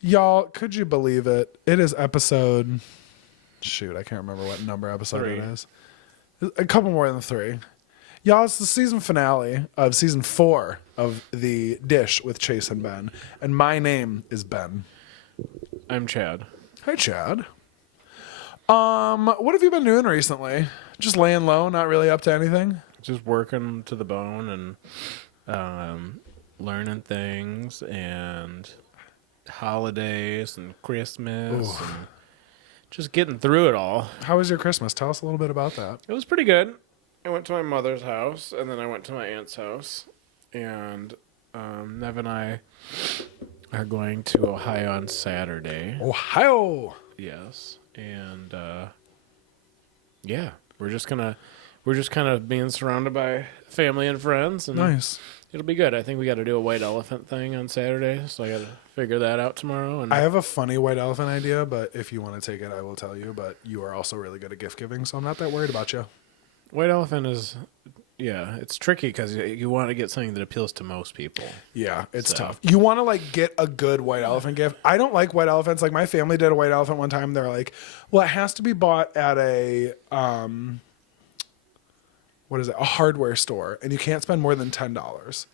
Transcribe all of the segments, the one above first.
Y'all, could you believe it? It is episode... Shoot, I can't remember what number episode 3. it is. A couple more than 3. Y'all, it's the season finale of season 4 of The Dish with Chase and Ben. And my name is Ben. I'm Chad. Hi, Chad. What have you been doing recently? Just laying low, not really up to anything? Just working to the bone and learning things and holidays and Christmas and just getting through it all. How was your Christmas? Tell us a little bit about that. It was pretty good. I went to my mother's house and then I went to my aunt's house. And Nev and I are going to Ohio on Saturday. Ohio! Yes. And yeah, we're just kind of being surrounded by family and friends, and Nice. it'll be good. I think we got to do a white elephant thing on Saturday, so I got to figure that out tomorrow. And I have a funny white elephant idea, but if you want to take it, I will tell you. But you are also really good at gift giving, so I'm not that worried about you. white elephant is, yeah, it's tricky because you want to get something that appeals to most people. Yeah, it's So- tough. You want to like get a good white elephant gift. I don't like white elephants. Like my family did a white elephant one time. They're like, well, it has to be bought at a what is it? A hardware store, and you can't spend more than $10.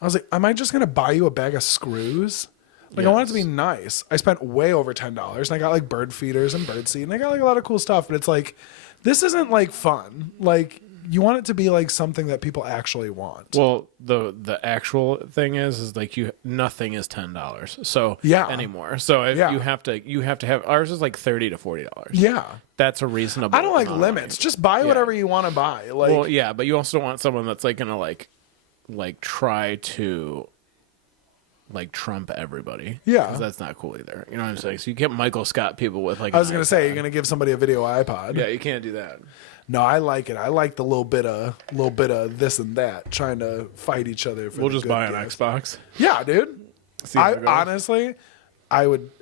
I was like, am I just gonna buy you a bag of screws? Like I want it to be Yes. nice. I spent way over $10, and I got like bird feeders and bird seed, and I got like a lot of cool stuff. But it's like, this isn't like fun. Like you want it to be like something that people actually want. Well, the actual thing is like nothing is $10. So Yeah. anymore. So if Yeah. you have to have ours is like $30 to $40. Yeah. That's a reasonable. I don't like amount of money. limits. Just buy whatever you want to buy. Like, Well, yeah, but you also don't want someone that's like gonna like try to like trump everybody. Yeah. 'Cause that's not cool either. You know what I'm saying? So you get Michael Scott people with like. I was gonna say, you're gonna give somebody a video iPod. Yeah, you can't do that. No, I like it. I like the little bit of this and that, trying to fight each other. For We'll the just good buy an gift. Xbox. Yeah, dude. See how it goes. Honestly, I would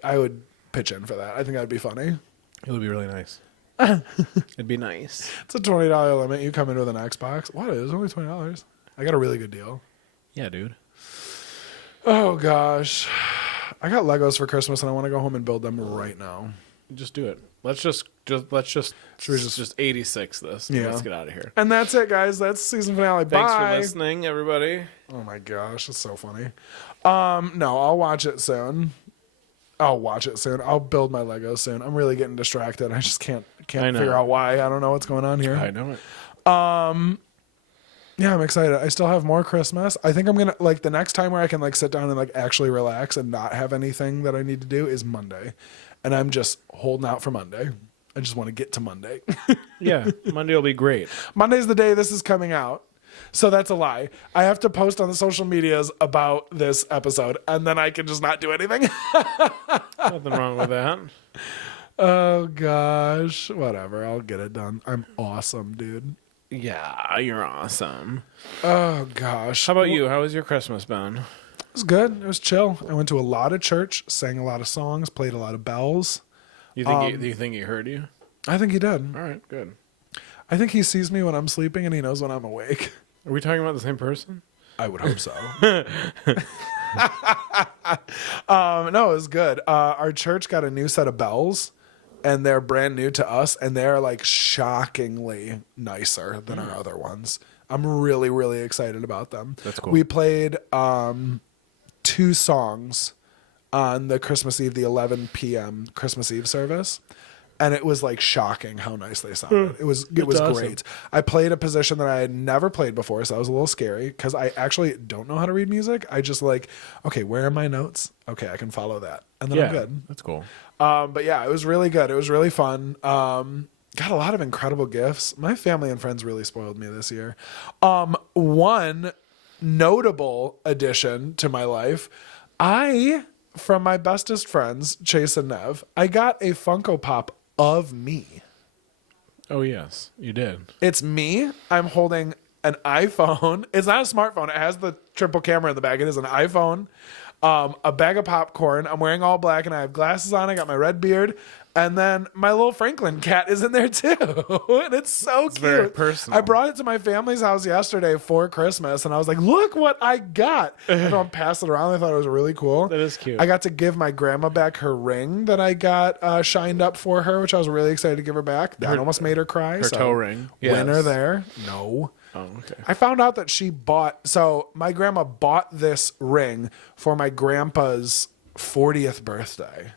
pitch in for that. I think that'd be funny. It would be really nice. It'd be nice. It's a $20 limit. You come in with an Xbox. What? It was only $20. I got a really good deal. Yeah, dude. Oh gosh, I got Legos for Christmas, and I want to go home and build them right now. Just do it. Let's just Should we just 86 this. Yeah. Let's get out of here. And that's it, guys. That's season finale. Thanks Bye. for listening, everybody. Oh my gosh, it's so funny. No, I'll watch it soon. I'll build my Legos soon. I'm really getting distracted. I just can't I know. figure out why. I don't know what's going on here. I know it. Yeah, I'm excited. I still have more Christmas. I think I'm gonna like the next time where I can like sit down and like actually relax and not have anything that I need to do is Monday. And I'm just holding out for Monday. I just want to get to Monday. Yeah, Monday will be great. Monday's the day this is coming out. So that's a lie. I have to post on the social medias about this episode, and then I can just not do anything. Nothing wrong with that. Oh, gosh. Whatever. I'll get it done. I'm awesome, dude. Yeah, you're awesome. Oh, gosh. How about you? How was your Christmas, Ben? It was good. It was chill. I went to a lot of church, sang a lot of songs, played a lot of bells. You think do you think he heard you? I think he did. All right, good. I think he sees me when I'm sleeping, and he knows when I'm awake. Are we talking about the same person? I would hope so. No, it was good. Our church got a new set of bells, and they're brand new to us, and they're like shockingly nicer than our other ones. I'm really, really excited about them. That's cool. We played 2 songs on the Christmas Eve, the 11 p.m. Christmas Eve service. And it was like shocking how nice they sounded. It was awesome. great. I played a position that I had never played before, so that was a little scary because I actually don't know how to read music. I just like, okay, where are my notes? Okay, I can follow that, and then I'm good. That's cool. But yeah, it was really good. It was really fun. Got a lot of incredible gifts. My family and friends really spoiled me this year. One notable addition to my life, from my bestest friends, Chase and Nev, I got a Funko Pop of me. Oh yes, you did. It's me. I'm holding an iPhone. It's not a smartphone. It has the triple camera in the back. It is an iPhone. a bag of popcorn. I'm wearing all black and I have glasses on. I got my red beard. And then my little Franklin cat is in there too. And it's so cute. very personal. I brought it to my family's house yesterday for Christmas. And I was like, look what I got. Everyone passed it around. I thought it was really cool. That is cute. I got to give my grandma back her ring that I got shined up for her, which I was really excited to give her back. That almost made her cry. Her toe ring. Winner Yes. there. No. Oh, okay. I found out that my grandma bought this ring for my grandpa's 40th birthday.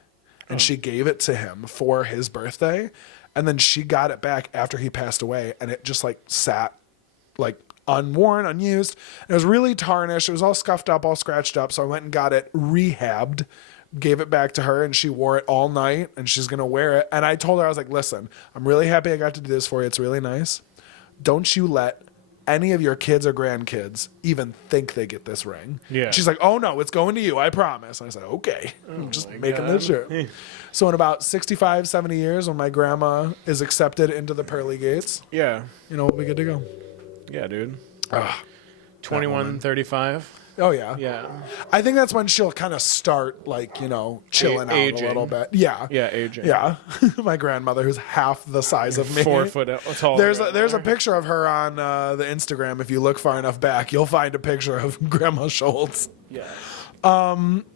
And she gave it to him for his birthday. And then she got it back after he passed away. And it just like sat like unworn, unused. And it was really tarnished. It was all scuffed up, all scratched up. So I went and got it rehabbed, gave it back to her, and she wore it all night and she's going to wear it. And I told her, I was like, listen, I'm really happy I got to do this for you. It's really nice. Don't you let any of your kids or grandkids even think they get this ring. Yeah. She's like, oh no, it's going to you. I promise. And I said, okay. I'm just making this shit. So in about 65, 70 years, when my grandma is accepted into the pearly gates, Yeah. we'll be good to go. Yeah, dude. Ugh. 2135. Oh yeah. Yeah. I think that's when she'll kind of start like, chilling out Aging. a little bit. Yeah. Yeah, aging. Yeah. My grandmother, who's half the size of me. 4 foot tall. There's a picture of her on the Instagram. If you look far enough back, you'll find a picture of Grandma Schultz. Yeah.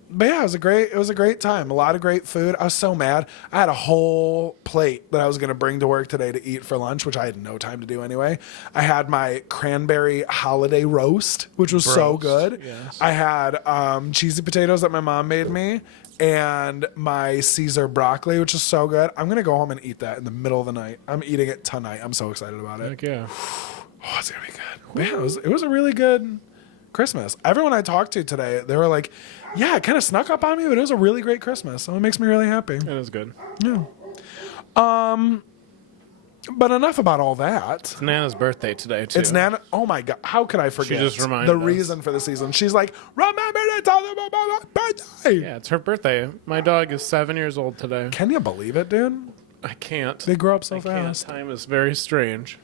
But yeah, it was a great time. A lot of great food. I was so mad. I had a whole plate that I was going to bring to work today to eat for lunch, which I had no time to do anyway. I had my cranberry holiday roast, which was so good. Yes. I had cheesy potatoes that my mom made me and my Caesar broccoli, which is so good. I'm going to go home and eat that in the middle of the night. I'm eating it tonight. I'm so excited about it. Heck yeah. Oh, it's going to be good. But yeah, it was a really good Christmas. Everyone I talked to today, they were like, yeah, it kind of snuck up on me, but it was a really great Christmas. So it makes me really happy. It is good. Yeah. But enough about all that. It's Nana's birthday today, too. It's Nana. Oh my God. How could I forget just reminded the us. reason for the season? She's like, remember to tell them about my birthday. Yeah, it's her birthday. My dog is 7 years old today. Can you believe it, dude? I can't. They grow up so I can't. fast. Time is very strange.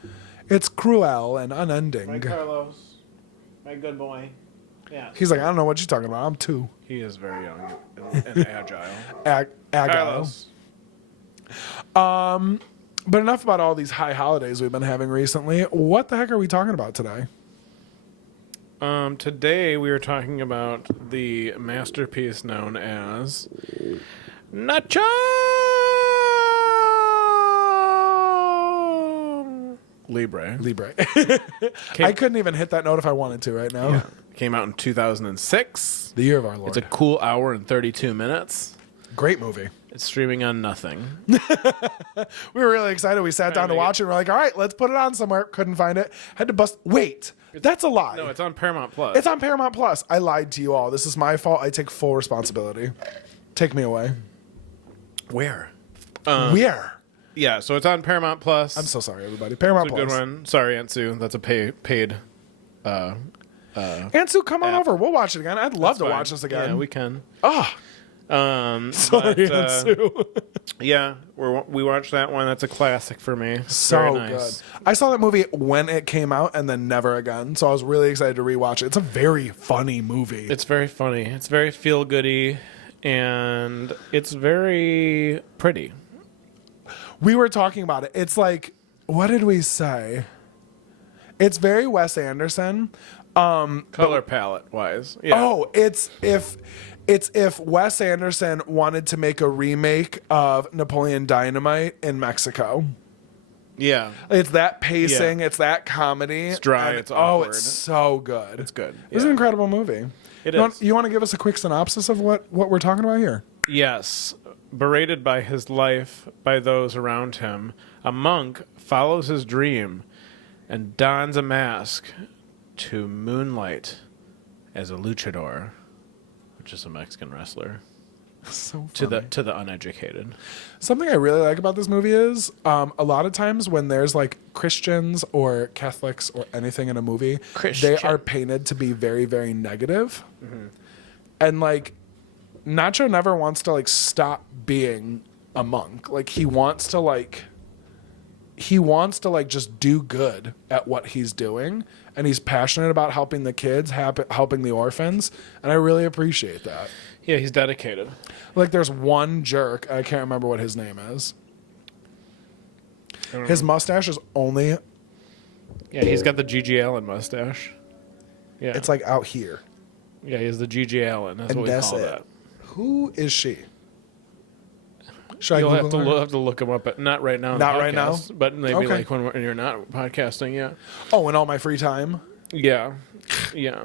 It's cruel and unending. Carlos. My good boy. Yeah. He's like, I don't know what you're talking about. I'm 2. He is very young and agile. Agile. Carlos. But enough about all these high holidays we've been having recently. What the heck are we talking about today? Today we are talking about the masterpiece known as Nacho! Libre. I couldn't even hit that note if I wanted to right now. Yeah. Came out in 2006. The year of our Lord. It's a cool hour and 32 minutes. Great movie. It's streaming on nothing. We were really excited. We sat down to watch it. And we're like, all right, let's put it on somewhere. Couldn't find it. Had to bust. Wait, that's a lie. No, it's on Paramount Plus. It's on Paramount Plus. I lied to you all. This is my fault. I take full responsibility. Take me away. Where? Where? Yeah, so it's on Paramount Plus. I'm so sorry, everybody. Paramount It's a Plus. good one. Sorry, Aunt Sue. That's a paid. Aunt Sue, come on over. We'll watch it again. I'd love to fine. watch this again. Yeah, we can. Ah, sorry, but, Aunt Sue. Yeah, we watched that one. That's a classic for me. So Very nice. good. I saw that movie when it came out and then never again. So I was really excited to rewatch it. It's a very funny movie. It's very funny. It's very feel-goody, and it's very pretty. We were talking about it. It's like, what did we say? It's very Wes Anderson. Color palette wise. Yeah. Oh, it's if Wes Anderson wanted to make a remake of Napoleon Dynamite in Mexico. Yeah. It's that pacing. Yeah. It's that comedy. It's dry. And, It's awkward. it's so good. It's good. It's an incredible movie. It you is. You want to give us a quick synopsis of what we're talking about here? Yes. Berated by his life by those around him, a monk follows his dream and dons a mask to moonlight as a luchador, which is a Mexican wrestler, So to funny. the uneducated. Something I really like about this movie is a lot of times when there's like Christians or Catholics or anything in a movie, Christian. they are painted to be very, very negative. And like Nacho never wants to like stop being a monk. Like he wants to he wants to like just do good at what he's doing, and he's passionate about helping the kids, helping the orphans, and I really appreciate that. Yeah, he's dedicated. Like there's one jerk, I can't remember what his name is. His mustache is only... Yeah, he's got the G.G. Allen mustache. Yeah. It's like out here. Yeah, he's the G.G. Allen. That's And what we that's call it. that. Who is she? Should You'll I have Google her? to look him up. Not right now. Not right now? But maybe Okay. like when you're not podcasting. Yeah. Oh, in all my free time? Yeah. Yeah.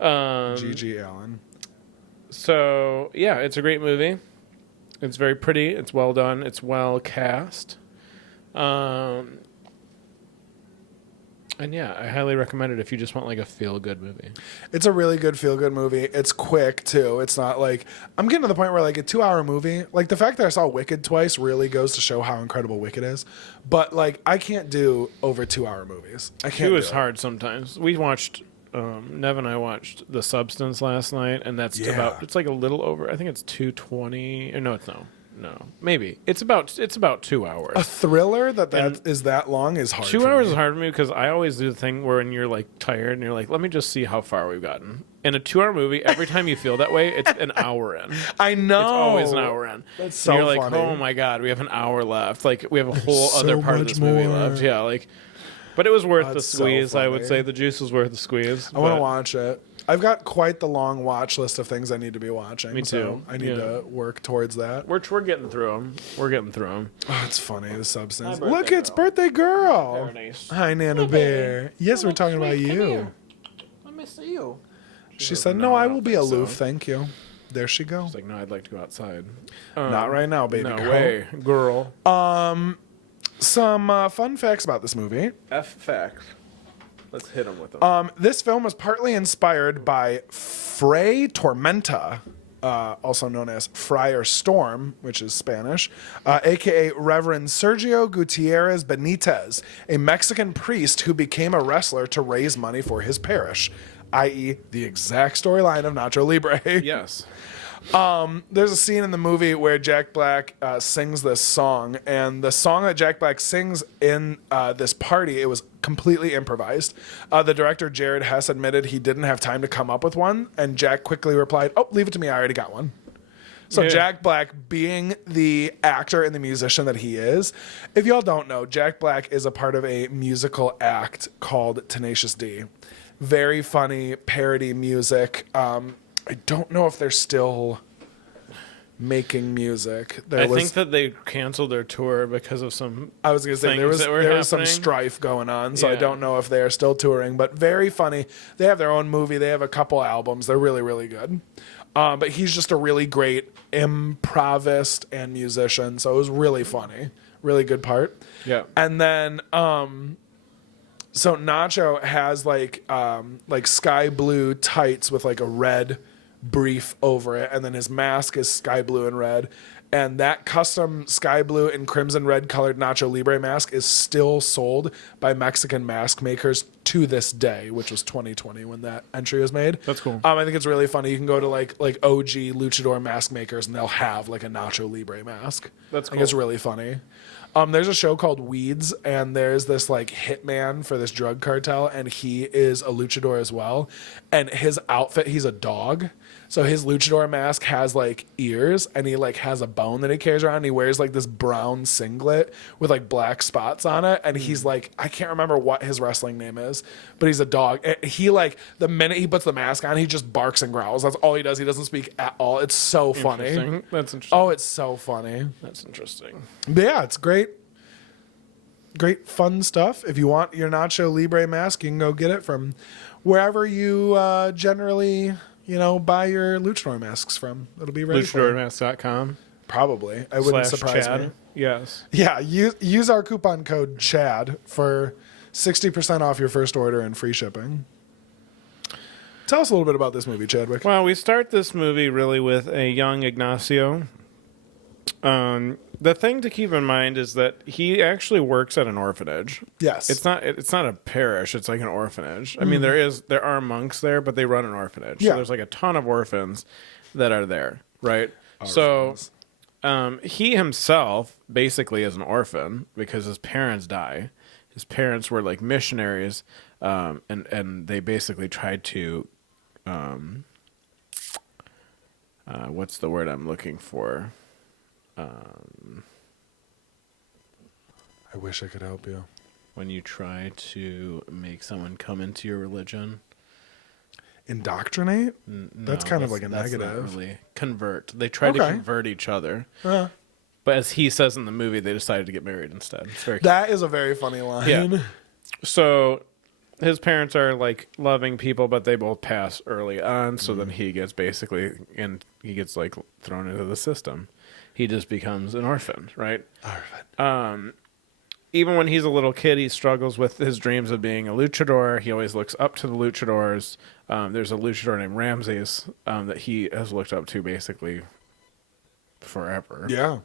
G.G. Allen. So yeah, it's a great movie. It's very pretty. It's well done. It's well cast. And yeah, I highly recommend it if you just want like a feel-good movie. It's a really good feel-good movie. It's quick, too. It's not like... I'm getting to the point where, like, a 2-hour movie... Like, the fact that I saw Wicked twice really goes to show how incredible Wicked is. But, like, I can't do over 2-hour movies. I can't It was do hard sometimes. We watched... Nev and I watched The Substance last night, and that's Yeah. about... It's like a little over... I think it's 2:20... Or no, it's no. No. Maybe. It's about 2 hours. A thriller that is that long is hard 2 for hours me. is hard for me because I always do the thing where when you're like tired and you're like, let me just see how far we've gotten. In a 2-hour movie, every time you feel that way, it's an hour in. I know. It's always an hour in. That's And so you're like, funny. oh my God, we have an hour left. Like, we have a whole so other part of much this movie more. left. Yeah, like, but it was worth the That's so squeeze, I would funny. say. The juice was worth the squeeze. I want to but- watch it. I've got quite the long watch list of things I need to be watching. Me So too. I need Yeah. to work towards that. We're getting through them. We're getting through them. Oh, it's funny, the substance. Hi, birthday Look, it's girl. birthday girl. Very nice. Hi, Nana Bear. Yes, we're talking about you. Let me see you. She said, no, I will be don't think aloof, so. thank you. There she goes. She's like, no, I'd like to go outside. Not right now, baby No girl. way, girl. Some fun facts about this movie. F facts. Let's hit them with them. This film was partly inspired by Fray Tormenta, also known as Friar Storm, which is Spanish, a.k.a. Reverend Sergio Gutierrez Benitez, a Mexican priest who became a wrestler to raise money for his parish, i.e. the exact storyline of Nacho Libre. Yes. There's a scene in the movie where Jack Black sings this song, and the song that Jack Black sings in this party, it was completely improvised. The director, Jared Hess, admitted he didn't have time to come up with one, and Jack quickly replied, oh, leave it to me, I already got one. So Yeah. Jack Black, being the actor and the musician that he is, if y'all don't know, Jack Black is a part of a musical act called Tenacious D. Very funny parody music. I don't know if they're still making music. I think that they canceled their tour because of some. I was going to say there things was that were some happening. strife going on, so I Yeah. don't know if they are still touring. But very funny. They have their own movie. They have a couple albums. They're really, really good. But he's just a really great improvist and musician, so it was really funny. Really good part. Yeah. And then so Nacho has like sky blue tights with like a red brief over it, and then his mask is sky blue and red. And that custom sky blue and crimson red colored Nacho Libre mask is still sold by Mexican mask makers to this day, which was 2020 when that entry was made. That's cool. I think it's really funny. You can go to like OG luchador mask makers, and they'll have like a Nacho Libre mask. That's I think it's cool. really funny. There's a show called Weeds, and there's this like hitman for this drug cartel, and he is a luchador as well. And his outfit, he's a dog. So his luchador mask has like ears, and he like has a bone that he carries around. And he wears like this brown singlet with like black spots on it. And he's like, I can't remember what his wrestling name is, but he's a dog. And he like, the minute he puts the mask on, he just barks and growls. That's all he does. He doesn't speak at all. It's so funny. Interesting. That's interesting. Oh, it's so funny. That's interesting. But yeah, it's great. Great fun stuff. If you want your Nacho Libre mask, you can go get it from wherever you generally, buy your luchador masks from. It'll be ready for you. LuchadorMask.com. Probably. It wouldn't surprise Chad. me. Yes. Yeah, use our coupon code CHAD for 60% off your first order and free shipping. Tell us a little bit about this movie, Chadwick. Well, we start this movie really with a young Ignacio. The thing to keep in mind is that he actually works at an orphanage. Yes. It's not a parish, it's like an orphanage. I mean, there are monks there, but they run an orphanage. Yeah. So there's like a ton of orphans that are there, right? Orphans. So He himself basically is an orphan because his parents die. His parents were like missionaries, and they basically tried to, what's the word I'm looking for? I wish I could help you. When you try to make someone come into your religion. Indoctrinate? No, that's kind of like a that's negative. Not really. Convert. They tried to convert each other. But as he says in the movie, they decided to get married instead. It's very that is a very funny line. Yeah. So his parents are like loving people, but they both pass early on. So then he gets like thrown into the system. He just becomes an orphan, right? Orphan. Even when he's a little kid, he struggles with his dreams of being a luchador. He always looks up to the luchadors. There's a luchador named Ramses that he has looked up to basically forever. Yeah.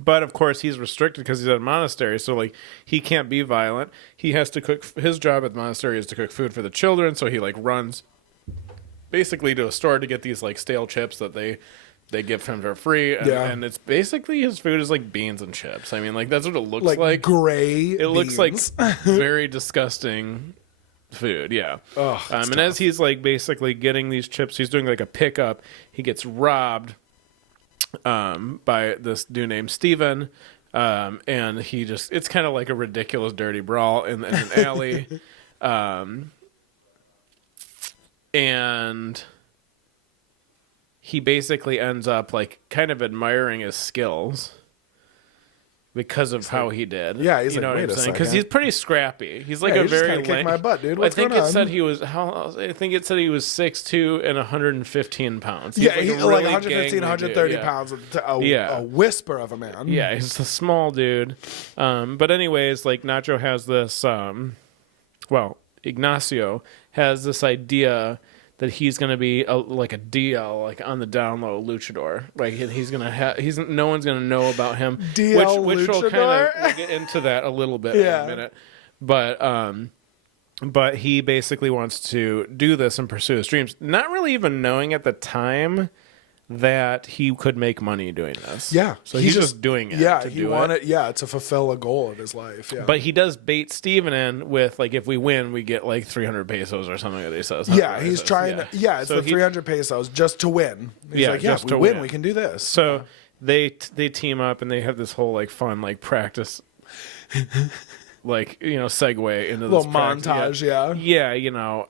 But of course, he's restricted because he's at a monastery. So like, he can't be violent. He has to cook. His job at the monastery is to cook food for the children. So he like runs basically to a store to get these like stale chips that they give him for free, and it's basically his food is like beans and chips. I mean, like that's what it looks like. Gray. It looks like very disgusting food. Yeah. And as he's like basically getting these chips, he's doing like a pickup. He gets robbed by this dude named Steven. And it's kind of like a ridiculous dirty brawl in an alley. And he basically ends up like kind of admiring his skills because of how he did. Yeah, he's you know like, what wait I'm a saying? second. Because he's pretty scrappy. He's like Yeah, a you just very kinda kick my butt, dude. I What's think going it on? said he was I think it said he was 6'2" and 115 pounds. He's Yeah, like, he's a like really 115, gangly 130 dude. Yeah. pounds. A whisper of a man. Yeah, he's a small dude. But anyways, like Nacho has this. Ignacio has this idea that he's going to be like a DL, like on the down low luchador. Like he's going to no one's going to know about him. DL which will kind luchador? of we'll get into that a little bit in a minute. But he basically wants to do this and pursue his dreams, not really even knowing at the time that he could make money doing this. Yeah. So he's just doing it. Yeah, to he do wanted it. to fulfill a goal of his life. Yeah. But he does bait Steven in with, like, if we win, we get, like, 300 pesos or something that he says. Yeah, he's trying to... Yeah, it's So 300 pesos just to win. He's like, just if to we win, win. we can do this. So they team up, and they have this whole, like, fun, like, practice... like, segue into this little montage, yeah. Yeah, you know...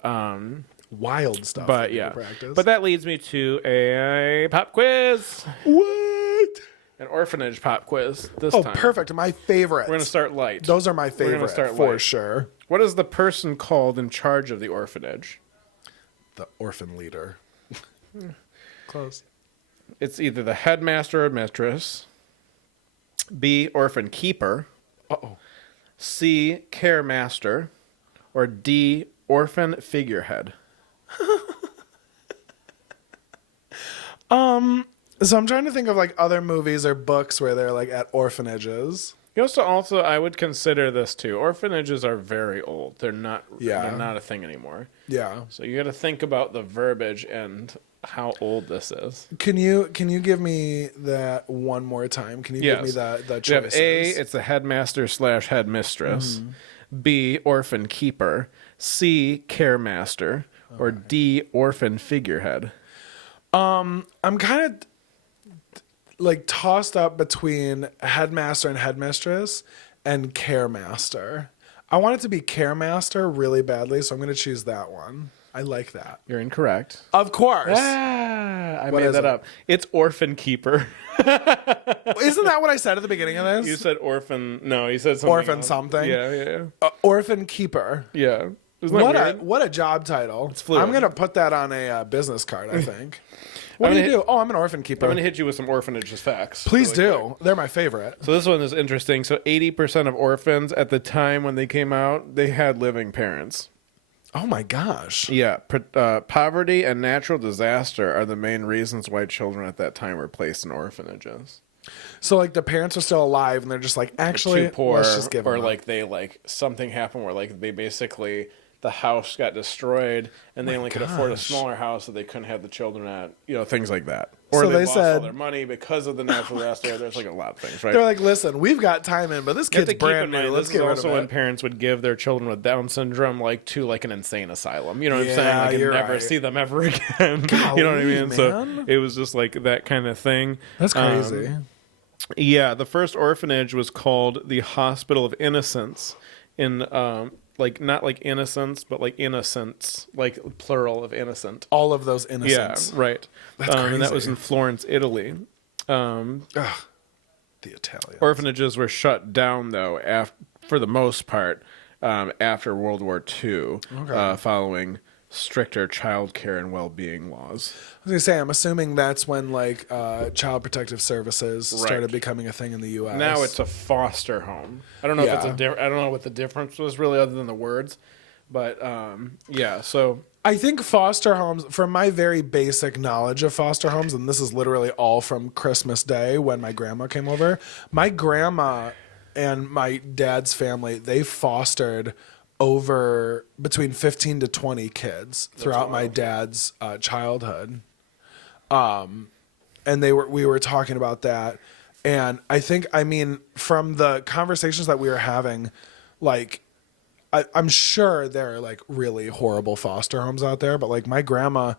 Wild stuff. But that yeah, practice. but that leads me to a pop quiz, What? an orphanage pop quiz. This Oh, time, perfect. My favorite. We're gonna start light. Those are my We're gonna favorite start for light. sure. What is the person called in charge of the orphanage? The orphan leader. Close. It's either the headmaster or mistress, B, orphan keeper, Uh-oh. C, care master, or D, orphan figurehead. So I'm trying to think of like other movies or books where they're like at orphanages. Also, I would consider this too. Orphanages are very old. They're not. Yeah. They're not a thing anymore. Yeah. So you got to think about the verbiage and how old this is. Can you give me that one more time? Can you give me the You choices? have A, it's the headmaster / headmistress. B, orphan keeper. C, care master. Or D, orphan figurehead. I'm kind of like tossed up between headmaster and headmistress and care master. I want it to be care master really badly, so I'm going to choose that one. I like that. You're incorrect. Of course. I What made is that it? up. It's orphan keeper. Isn't that what I said at the beginning of this? You said orphan. No, you said something Orphan else. something? Yeah. Orphan keeper. Yeah. Isn't that weird? What a job title. It's fluid. I'm going to put that on a business card, I think. What I'm do gonna you do? Oh, I'm an orphan keeper. I'm going to hit you with some orphanages facts. Please really do. quick. They're my favorite. So this one is interesting. So 80% of orphans at the time when they came out, they had living parents. Oh my gosh. Yeah. Poverty and natural disaster are the main reasons why children at that time were placed in orphanages. So like the parents are still alive and they're just like, actually, Too poor, let's just give or them up. like they like something happened where like they basically the house got destroyed, and they only could afford a gosh. smaller house, so they couldn't have the children at, things like that. Or So they they lost said- all their money because of the natural disaster. There's like a lot of things, right? They're like, listen, we've got time in, but this You have kid's to keep brand in new. mind, Let's this get is rid also of when it. parents would give their children with Down syndrome to like an insane asylum. You know what I'm saying? Yeah, Like, and you're never right. see them ever again. You know what I Golly, mean? So man. it was just like that kind of thing. That's crazy. Yeah, the first orphanage was called the Hospital of Innocence in like not like innocence, but like innocence, like plural of innocent. All of those Yeah, innocents. right. That's And that was crazy. in Florence, Italy. Ugh, the Italian. Orphanages were shut down though, for the most part, after World War II, following stricter child care and well-being laws. I was gonna say, I'm assuming that's when like child protective services started becoming a thing in the U.S. Now it's a foster home. I don't know if it's Yeah. I don't know what the difference was really, other than the words, but yeah. So I think foster homes, from my very basic knowledge of foster homes, and this is literally all from Christmas Day when my grandma came over. My grandma and my dad's family, they fostered over between 15 to 20 kids throughout my dad's childhood. And we were talking about that. And I mean, from the conversations that we were having, like, I'm sure there are like really horrible foster homes out there, but like my grandma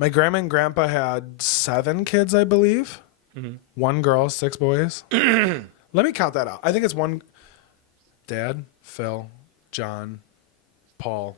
and grandpa had 7 kids, I believe. 1 girl, 6 boys. Let me count that out. I think it's one dad, Phil, John, Paul,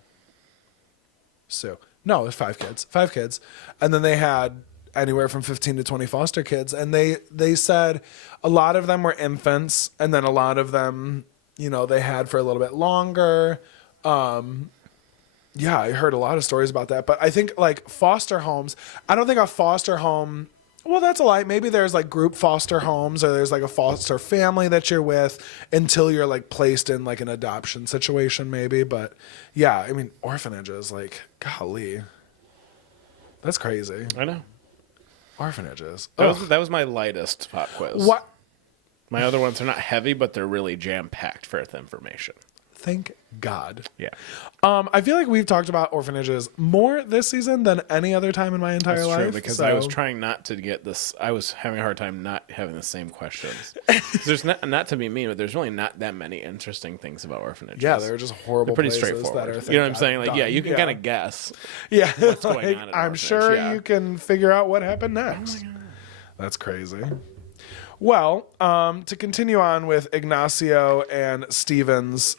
Sue. No, it's 5 kids. 5 kids. And then they had anywhere from 15 to 20 foster kids. And they said a lot of them were infants, and then a lot of them, they had for a little bit longer. Yeah, I heard a lot of stories about that. But I think like foster homes, I don't think a foster home, well, that's a lie. Maybe there's like group foster homes, or there's like a foster family that you're with until you're like placed in like an adoption situation maybe. But yeah, I mean, orphanages, like, golly, that's crazy. I know Orphanages. that was my lightest pop quiz. What? My other ones are not heavy, but they're really jam packed with information. Thank God. Yeah, I feel like we've talked about orphanages more this season than any other time in my entire that's life. true, because I was trying not to get this. I was having a hard time not having the same questions. There's not to be mean, but there's really not that many interesting things about orphanages. Yeah, they're just horrible. They're pretty places straightforward. That are, You know what I'm saying? Like, done. yeah, you can kind of guess. Yeah, what's going like, on at an I'm orphanage, sure yeah. you can figure out what happened next. That's crazy. Well, to continue on with Ignacio and Steven's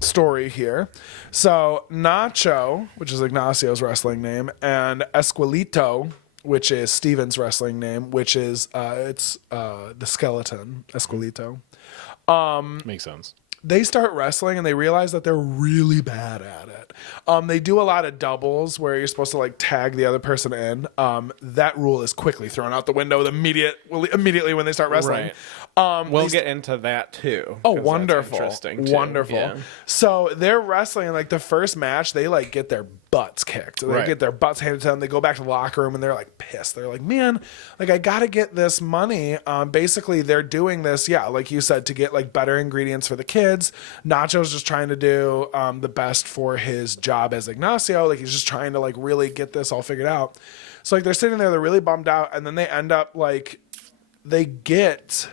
story here. So Nacho, which is Ignacio's wrestling name, and Esquelito, which is Steven's wrestling name, which is the skeleton, Esquelito. Makes sense. They start wrestling and they realize that they're really bad at it. They do a lot of doubles where you're supposed to like tag the other person in. That rule is quickly thrown out the window immediately when they start wrestling. Right. We'll get into that too. Oh, 'cause that's wonderful. interesting too. Wonderful. Yeah. So they're wrestling, and like the first match, they like get their butts kicked. They Right. get their butts handed to them. They go back to the locker room and they're like pissed. They're like, man, like I got to get this money. Basically, they're doing this, yeah, like you said, to get like better ingredients for the kids. Nacho's just trying to do the best for his job as Ignacio. Like he's just trying to like really get this all figured out. So like they're sitting there, they're really bummed out, and then they end up like they get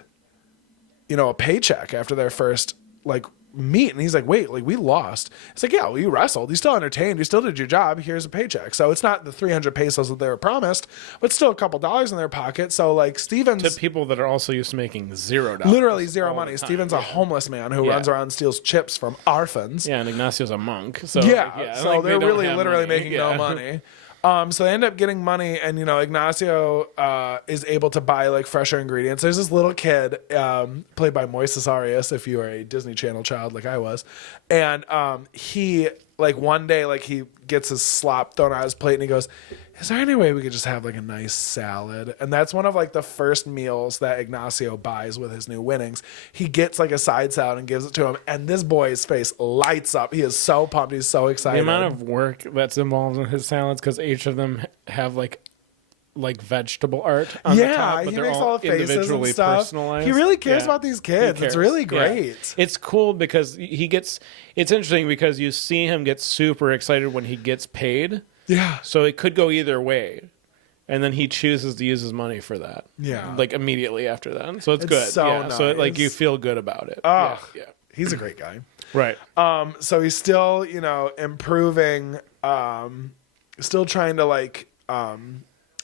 a paycheck after their first like meet, and he's like, wait, like we lost. It's like, yeah, well, you wrestled, you still entertained, you still did your job, here's a paycheck. So it's not the 300 pesos that they were promised, but still a couple dollars in their pocket. So like Steven's To people that are also used to making $0, literally zero all money. the time. Steven's a homeless man who Yeah. runs around and steals chips from orphans. Yeah, and Ignacio's a monk. So Yeah, so like, they're they don't really have literally money. making Yeah. no money. So they end up getting money, and Ignacio is able to buy like fresher ingredients. There's this little kid played by Moises Arias, if you are a Disney Channel child like I was, and he like one day like he gets his slop thrown on his plate, and he goes, is there any way we could just have like a nice salad? And that's one of like the first meals that Ignacio buys with his new winnings. He gets like a side salad and gives it to him, and this boy's face lights up. He is so pumped. He's so excited. The amount of work that's involved in his salads, because each of them have like like vegetable art on the top, but he they're makes all all the faces individually and stuff. personalized. He really cares Yeah. about these He kids. It's cares. really Yeah. great. It's cool because it's interesting because you see him get super excited when he gets paid. Yeah. So it could go either way. And then he chooses to use his money for that. Yeah. Like immediately after that. So it's good. so yeah. So like nice. you feel good about it. Oh, Yeah. he's a great guy. Right. So he's still, improving, still trying to like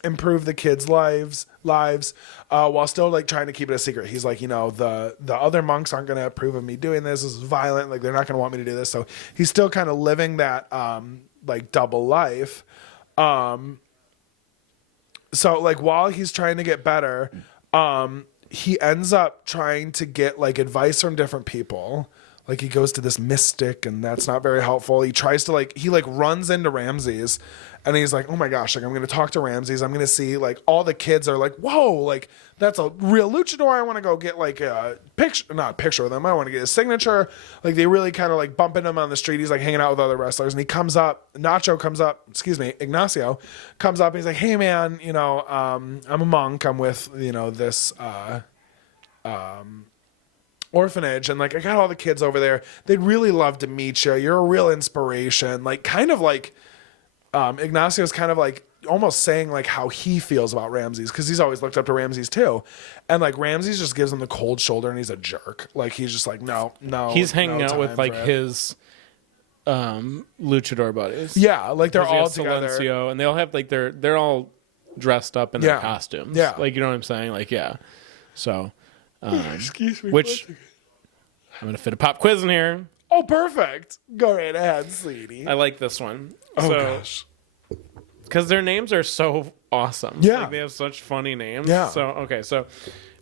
improve the kids' lives, while still like trying to keep it a secret. He's like, the other monks aren't going to approve of me doing this. This is violent. Like they're not going to want me to do this. So he's still kind of living that like double life. So like while he's trying to get better, he ends up trying to get like advice from different people. Like he goes to this mystic and that's not very helpful. He tries to he runs into Ramses and he's like, oh my gosh, like I'm going to talk to Ramses. I'm going to see like all the kids are like, whoa, like that's a real luchador. I want to go get like a not a picture with him. I want to get his signature. Like they really kind of like bumping him on the street. He's like hanging out with other wrestlers and he comes up, Ignacio comes up and he's like, hey man, I'm a monk. I'm with, this, orphanage and like I got all the kids over there. They'd really love to meet you. You're a real inspiration. Like kind of like Ignacio's kind of like almost saying like how he feels about Ramses because he's always looked up to Ramses too. And like Ramses just gives him the cold shoulder and he's a jerk. Like he's just like no. He's hanging no out with like for it. his luchador buddies. Yeah, like they're all together. Silencio, and they all have like they're all dressed up in their costumes. Yeah. Like you know what I'm saying? Like yeah. So Excuse me. which I'm gonna fit a pop quiz in here. Oh, perfect. Go right ahead, sweetie. I like this one. Oh so, gosh. Because their names are so awesome. Yeah. Like, they have such funny names. Yeah. So okay, so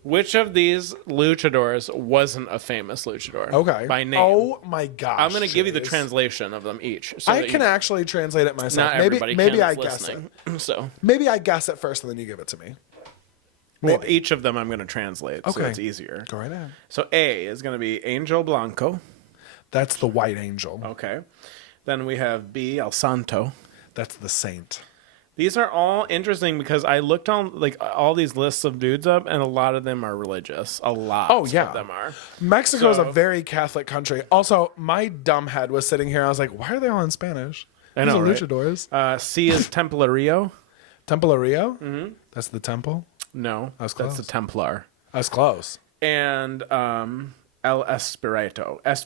which of these luchadors wasn't a famous luchador? Okay. By name. Oh my gosh. I'm gonna give you the Chase. translation of them each. So I that can you, actually translate it myself. not everybody maybe can I that's guess it. listening. So Maybe I guess it first and then you give it to me. well, Maybe. each of them I'm gonna translate so Okay. it's easier. Go right ahead. So A is gonna be Angel Blanco. That's the white angel. Okay. Then we have B, El Santo. That's the saint. These are all interesting because I looked on like all these lists of dudes up, and a lot of them are religious. A lot Oh, yeah. of them are. Mexico is So- a very Catholic country. Also, my dumb head was sitting here. I was like, why are they all in Spanish? I These know, are right? luchadors. C is Templario. Templario? Mm-hmm. That's the temple? No, That's that's the close. Templar. That's close. And El Espirito, That's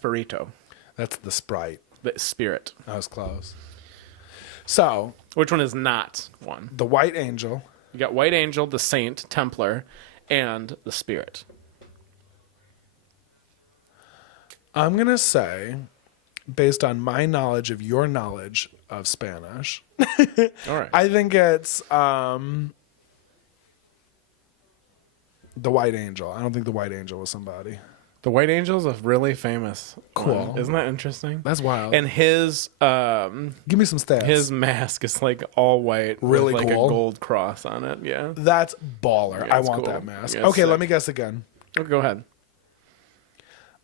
the sprite. the spirit. That was close. So, Which one is not one? the white angel. You got White Angel, the Saint, Templar, and the Spirit. I'm going to say, based on my knowledge of your knowledge of Spanish, All right. I think it's the white angel. I don't think the white angel was somebody. The White Angel is a really famous Cool. one. Isn't that interesting? That's wild. And his Give me some stats. his mask is like all white Really with like cool. a gold cross on it. Yeah. That's baller. Yeah, I it's want cool. that mask. Yeah, it's Okay, sick. let me guess again. Okay, go ahead.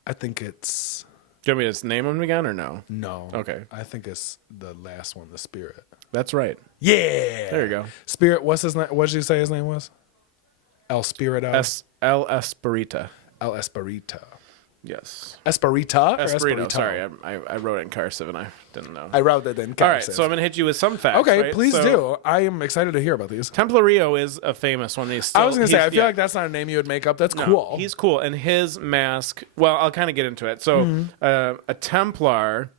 I think it's Do you want me to just name them again or no? no. Okay. I think it's the last one, the spirit. That's right. Yeah. There you go. Spirit. What's his name? What did you say his name was? El Spirito. El Espirita. El Espirito. Yes. Esperita. Or Espirito. Esperito? Sorry, I wrote it in cursive and I didn't know. I wrote it in All right, cursive. so I'm going to hit you with some facts. Okay, right? please So, do. I am excited to hear about these. Templario is a famous one. He's still, I was going to say, I feel yeah. like that's not a name you would make up. That's No, cool. He's cool, and his mask. Well, I'll kind of get into it. So, a Templar.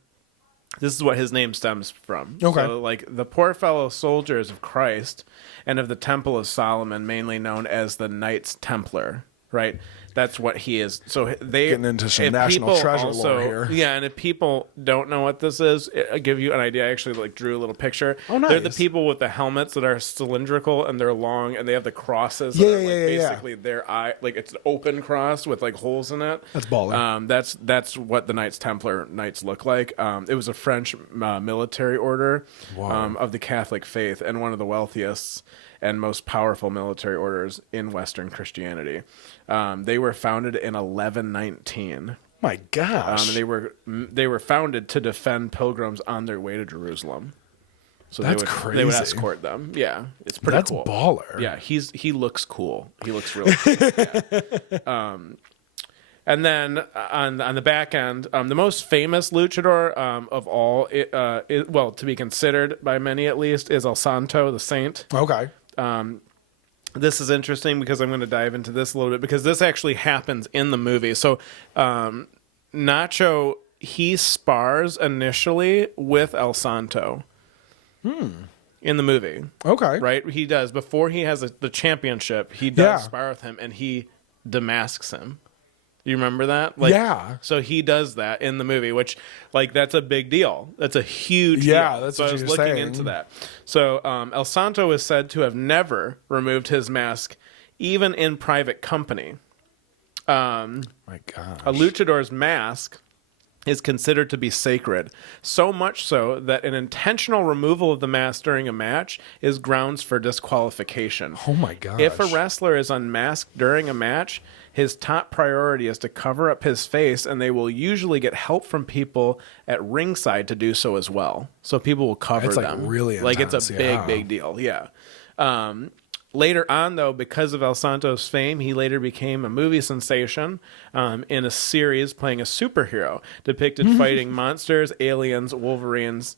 This is what his name stems from. Okay. So, like the poor fellow soldiers of Christ and of the Temple of Solomon, mainly known as the Knights Templar. Right. That's what he is. So they Getting into some if national people treasure also, lore here. Yeah, and if people don't know what this is, I'll give you an idea. I actually like drew a little picture. Oh, nice. They're the people with the helmets that are cylindrical and they're long, and they have the crosses. Yeah, that are, like, yeah, yeah. basically their eye, like it's an open cross with like holes in it. That's baller. That's what the Knights Templar Knights look like. It was a French military order of the Catholic faith, and one of the wealthiest and most powerful military orders in Western Christianity. They were founded in 1119. My gosh. And they were founded to defend pilgrims on their way to Jerusalem. So That's they would crazy. escort them. Yeah, it's pretty That's cool. baller. Yeah, he looks cool. He looks really cool. Yeah. And then on the back end, the most famous luchador of all, well, to be considered by many at least, is El Santo, the Saint. Okay. This is interesting because I'm going to dive into this a little bit because this actually happens in the movie. So Nacho, he spars initially with El Santo in the movie. Okay. Right? He does. Before he has the championship, he does spar with him and he demasks him. You remember that? Like, yeah. So he does that in the movie, which, like, that's a big deal. That's a huge deal. Yeah, that's what I was you're looking saying. into that. So El Santo is said to have never removed his mask, even in private company. My gosh. A luchador's mask is considered to be sacred, so much so that an intentional removal of the mask during a match is grounds for disqualification. Oh my gosh. If a wrestler is unmasked during a match, his top priority is to cover up his face, and they will usually get help from people at ringside to do so as well. So people will cover It's, like, them. really like it's intense, a yeah. big deal. Yeah. Later on, though, because of El Santo's fame, he later became a movie sensation in a series playing a superhero depicted fighting monsters, aliens, wolverines,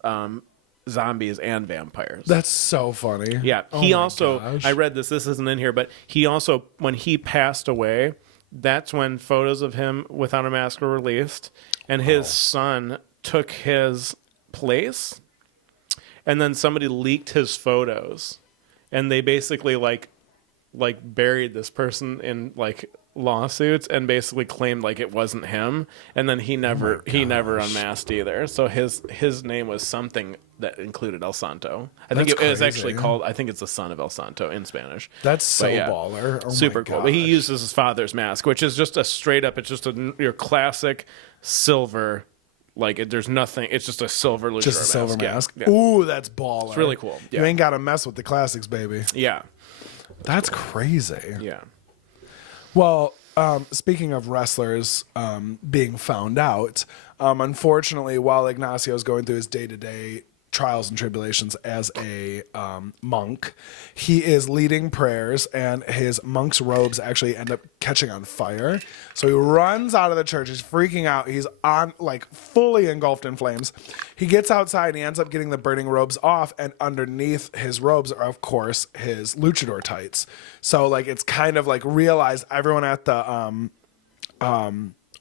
zombies, and vampires. That's so funny. Yeah. Oh He my also, gosh. I read this isn't in here, but he also, when he passed away, that's when photos of him without a mask were released, and his son took his place, and then somebody leaked his photos, and they basically like buried this person in like lawsuits and basically claimed like it wasn't him, and then he never unmasked either. So his name was something that included El Santo. I think That's it was crazy. actually called, I think it's the son of El Santo in Spanish. That's so But yeah, baller. Oh super my cool. But he gosh. uses his father's mask, which is just a straight up, it's just your classic silver, like there's nothing, it's just a silver luchador Just a silver mask. Yeah. Ooh, that's baller. It's really cool. You Yeah. ain't got to mess with the classics, baby. Yeah. That's crazy. Yeah. Well, speaking of wrestlers being found out, unfortunately, while Ignacio's going through his day-to-day trials and tribulations as a monk, he is leading prayers, and his monk's robes actually end up catching on fire. So he runs out of the church. He's freaking out. He's on, like, fully engulfed in flames. He gets outside, and he ends up getting the burning robes off, and underneath his robes are, of course, his luchador tights. So, like, it's kind of like realized, everyone at the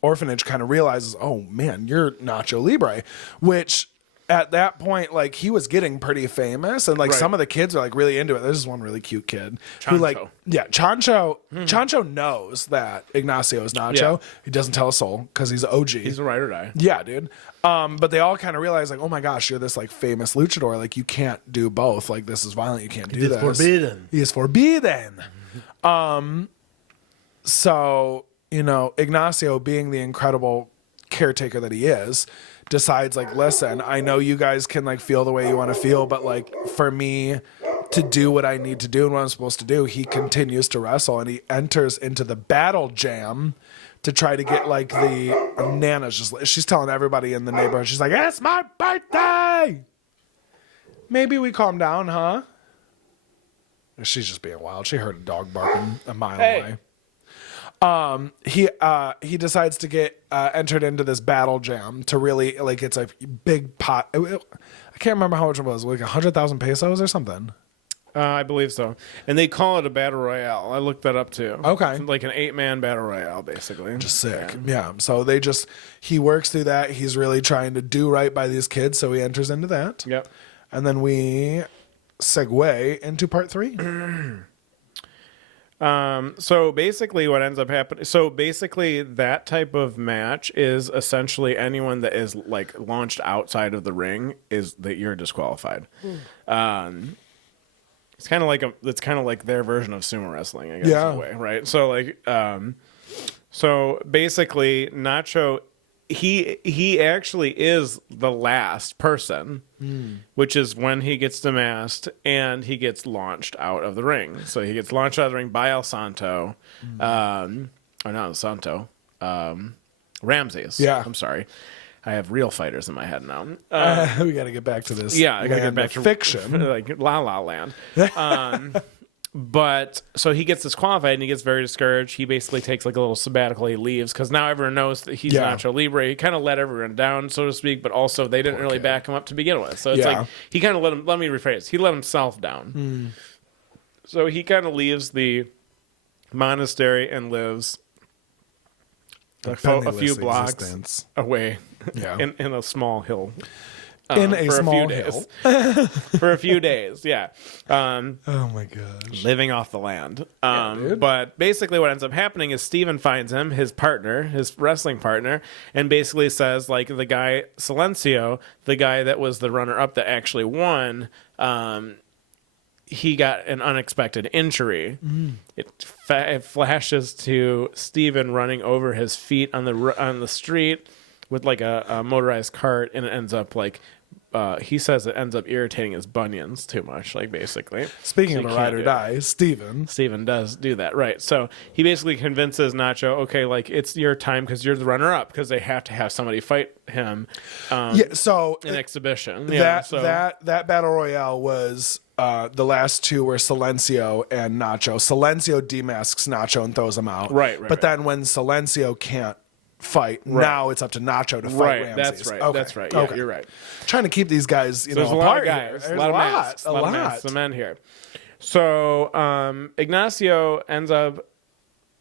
orphanage kind of realizes, oh man, you're Nacho Libre, which at that point, like, he was getting pretty famous, and like Right. some of the kids are like really into it. There's this one really cute kid who, like, Chancho. yeah, Chancho knows that Ignacio is Nacho. Yeah. He doesn't tell a soul because he's OG. He's a ride or die. Yeah, dude. But they all kind of realize, like, oh my gosh, you're this like famous luchador. Like, you can't do both. Like, this is violent. You can't do this. forbidden. He is forbidden. So, you know, Ignacio, being the incredible caretaker that he is, decides, like, listen, I know you guys can like feel the way you want to feel, but like for me to do what I need to do and what I'm supposed to do, he continues to wrestle, and he enters into the battle jam to try to get like the Nana's just, she's telling everybody in the neighborhood, she's like, it's my birthday. Maybe we calm down, huh? She's just being wild. She heard a dog barking a mile away. He decides to get entered into this battle jam to really, like, it's a big pot. I can't remember how much it was, like 100,000 pesos or something. I believe so. And they call it a battle royale. I looked that up too. Okay. It's like an 8-man battle royale, basically. Just sick. Yeah. So he works through that. He's really trying to do right by these kids. So he enters into that. Yep. And then we segue into part 3. So basically what ends up happening, so basically that type of match is essentially anyone that is like launched outside of the ring is that you're disqualified. It's kind of like their version of sumo wrestling, I guess, Yeah. in a way, right? So like, so basically Nacho, he actually is the last person, which is when he gets demasked and he gets launched out of the ring. So he gets launched out of the ring by El Santo, or not El Santo, Ramses. Yeah. I'm sorry. I have real fighters in my head now. We got to get back to this. Yeah, I gotta get back to fiction. like La La Land. But so he gets disqualified and he gets very discouraged. He basically takes like a little sabbatical. He leaves because now everyone knows that he's Nacho Libre. He kind of let everyone down, so to speak, but also they didn't really back him up to begin with. So it's like he kind of let me rephrase. He let himself down. So he kind of leaves the monastery and lives a few blocks away in a small hill. In a small hill. For a few days, yeah. Oh my gosh. Living off the land. But basically what ends up happening is Steven finds him, his partner, his wrestling partner, and basically says, like, the guy, Silencio, the guy that was the runner-up that actually won, he got an unexpected injury. It flashes to Steven running over his feet on the street with like a motorized cart, and it ends up like he says it ends up irritating his bunions too much, like basically. Speaking of a ride or die, Steven does do that, right? So he basically convinces Nacho, okay, like it's your time because you're the runner-up, because they have to have somebody fight him. So an exhibition. That battle royale was the last two were Silencio and Nacho. Silencio demasks Nacho and throws him out. Right. But then when Silencio can't fight, now it's up to Nacho to fight Ramses. That's right. Okay. That's right. Yeah, you're right. Trying to keep these guys, There's a lot of guys. There's a lot of masks. A lot. Masks, men here. So Ignacio ends up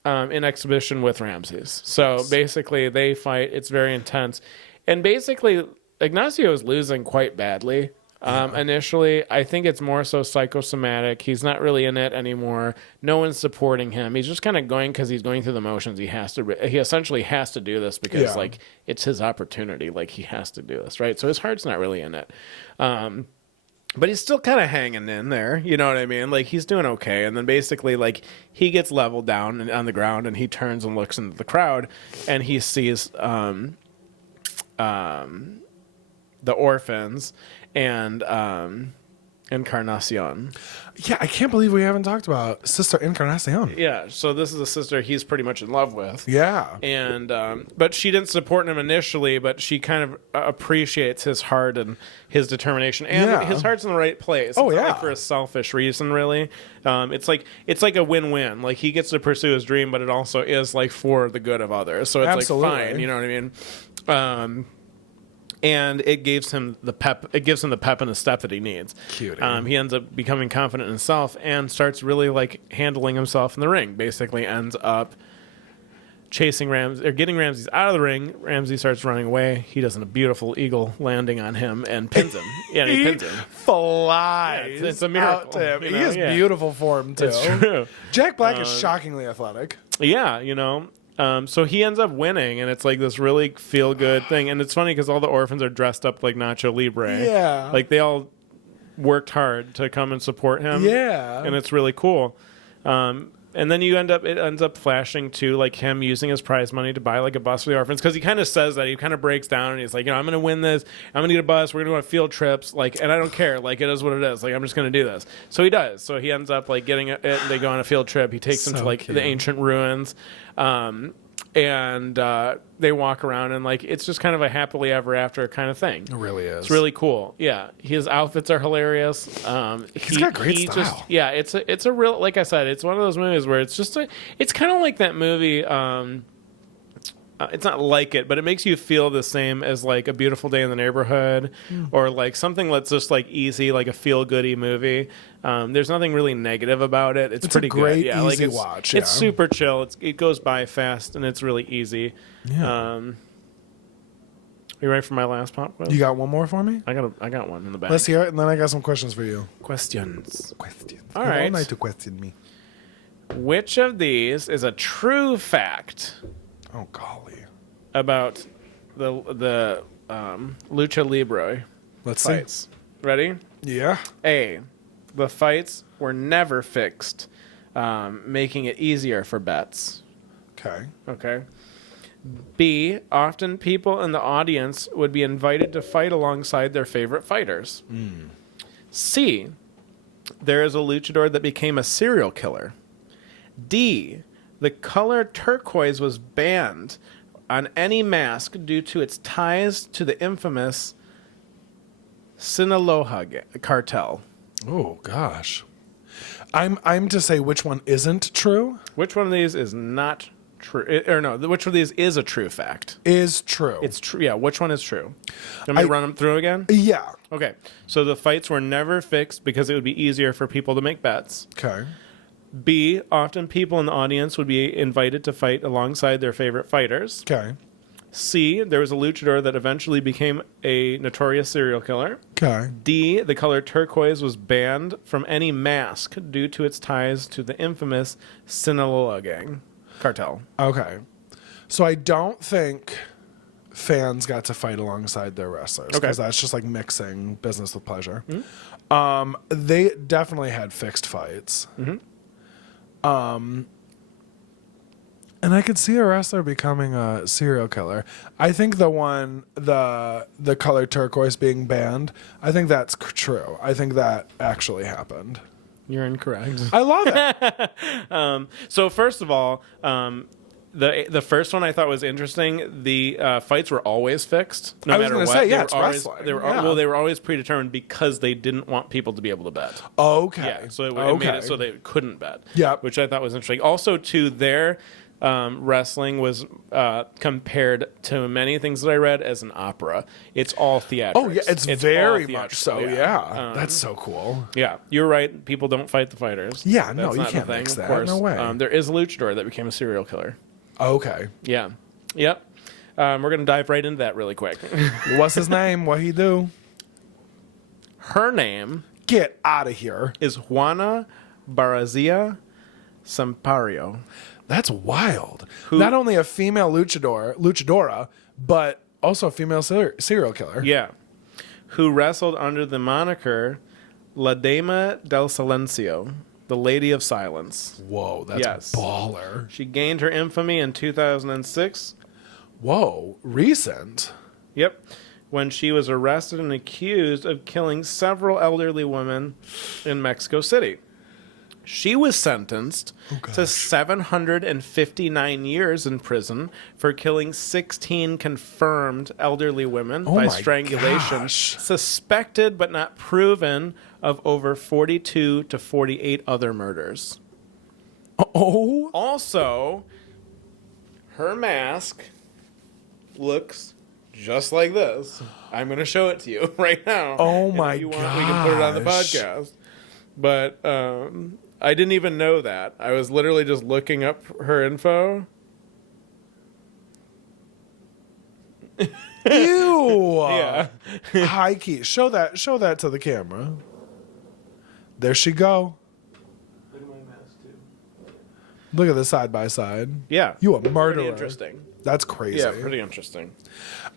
in exhibition with Ramses. So basically they fight. It's very intense. And basically Ignacio is losing quite badly. Initially, I think it's more so psychosomatic. He's not really in it anymore. No one's supporting him. He's just kind of going because he's going through the motions. He essentially has to do this because like it's his opportunity. Like he has to do this, right? So his heart's not really in it. But he's still kind of hanging in there. You know what I mean? Like he's doing okay. And then basically like he gets leveled down and on the ground and he turns and looks into the crowd and he sees the orphans and Encarnacion. Yeah, I can't believe we haven't talked about Sister Encarnacion. Yeah, so this is a sister he's pretty much in love with. Yeah. And but she didn't support him initially, but she kind of appreciates his heart and his determination. And his heart's in the right place. It's not like for a selfish reason, really. It's like a win-win. Like he gets to pursue his dream, but it also is like for the good of others. So it's like fine, you know what I mean? And it gives him the pep. It gives him the pep and the step that he needs. Cute. He ends up becoming confident in himself and starts really like handling himself in the ring. Basically, ends up chasing getting Ramses out of the ring. Ramses starts running away. He does a beautiful eagle landing on him and pins him. Yeah, he pins him. Flies. Yeah, it's a miracle. To him. He has beautiful form too. It's true. Jack Black is shockingly athletic. Yeah, you know. So he ends up winning, and it's like this really feel-good thing. And it's funny because all the orphans are dressed up like Nacho Libre. Yeah. Like, they all worked hard to come and support him. Yeah. And it's really cool. And then it ends up flashing to, like, him using his prize money to buy, like, a bus for the orphans. Because he kind of says that. He kind of breaks down, and he's like, I'm going to win this. I'm going to get a bus. We're going to go on field trips. Like, and I don't care. Like, it is what it is. Like, I'm just going to do this. So he does. So he ends up, like, getting it. They go on a field trip. He takes them to, like, the ancient ruins. And they walk around, and, like, it's just kind of a happily ever after kind of thing. It really is. It's really cool. Yeah. His outfits are hilarious. He's got great style. It's a real, like I said, it's one of those movies where it's just it's kind of like that movie. It's not like it, but it makes you feel the same as like A Beautiful Day in the Neighborhood or like something that's just like easy, like a feel-goody movie. There's nothing really negative about it. It's pretty a great, good. Yeah, easy like watch. It's super chill. It goes by fast and it's really easy. Yeah. Are you ready for my last pop quiz? You got one more for me? I got one in the back. Let's hear it, and then I got some questions for you. Questions. All right. All night to question me. Which of these is a true fact? Oh golly! About the Lucha Libre fights. See. Ready? Yeah. A. The fights were never fixed, making it easier for bets. Okay. B. Often people in the audience would be invited to fight alongside their favorite fighters. C. There is a luchador that became a serial killer. D. The color turquoise was banned on any mask due to its ties to the infamous Sinaloa cartel. Oh gosh. I'm to say which one isn't true? Which one of these is not true? Or no, which one of these is a true fact? Is true. It's true. Yeah, which one is true? Let me run them through again? Yeah. Okay. So the fights were never fixed because it would be easier for people to make bets. Okay. B, often people in the audience would be invited to fight alongside their favorite fighters. Okay. C, there was a luchador that eventually became a notorious serial killer. Okay. D, the color turquoise was banned from any mask due to its ties to the infamous Sinaloa gang cartel. Okay. So I don't think fans got to fight alongside their wrestlers because that's just like mixing business with pleasure. They definitely had fixed fights. And I could see a wrestler becoming a serial killer. I think the color turquoise being banned, I think that's true. I think that actually happened. You're incorrect. I love it. So first of all, the first one I thought was interesting. The fights were always fixed, no matter what. Say, yeah, it's always, wrestling. yeah. Well, they were always predetermined because they didn't want people to be able to bet. Okay. Yeah, so it made it so they couldn't bet. Yep. Which I thought was interesting. Also, to their wrestling was compared to many things that I read as an opera. It's all theatrics. Oh yeah, it's very all much theatrical, so. Yeah, that's so cool. Yeah, you're right. People don't fight the fighters. Yeah, no, That's you not can't the thing, mix of that. course. No way. There is a luchador that became a serial killer. Okay. Yeah. Yep. We're going to dive right into that really quick. What's his name? What he do? Her name Get out of here. is Juana Barazia Sampario. That's wild. Not only a female luchadora, but also a female serial killer. Yeah. Who wrestled under the moniker La Dama del Silencio, the Lady of Silence. Whoa, that's baller. She gained her infamy in 2006. Whoa, recent. Yep. When she was arrested and accused of killing several elderly women in Mexico City. She was sentenced to 759 years in prison for killing 16 confirmed elderly women by strangulation, suspected but not proven of over 42 to 48 other murders. Oh. Also, her mask looks just like this. I'm going to show it to you right now. Oh and my if you want, we can put it on the podcast. But I didn't even know that. I was literally just looking up her info. Ew. Yeah. High key. Show that to the camera. There she go. Look at my mask too. Look at the side by side. Yeah. You a murderer. Pretty interesting. That's crazy. Yeah, pretty interesting.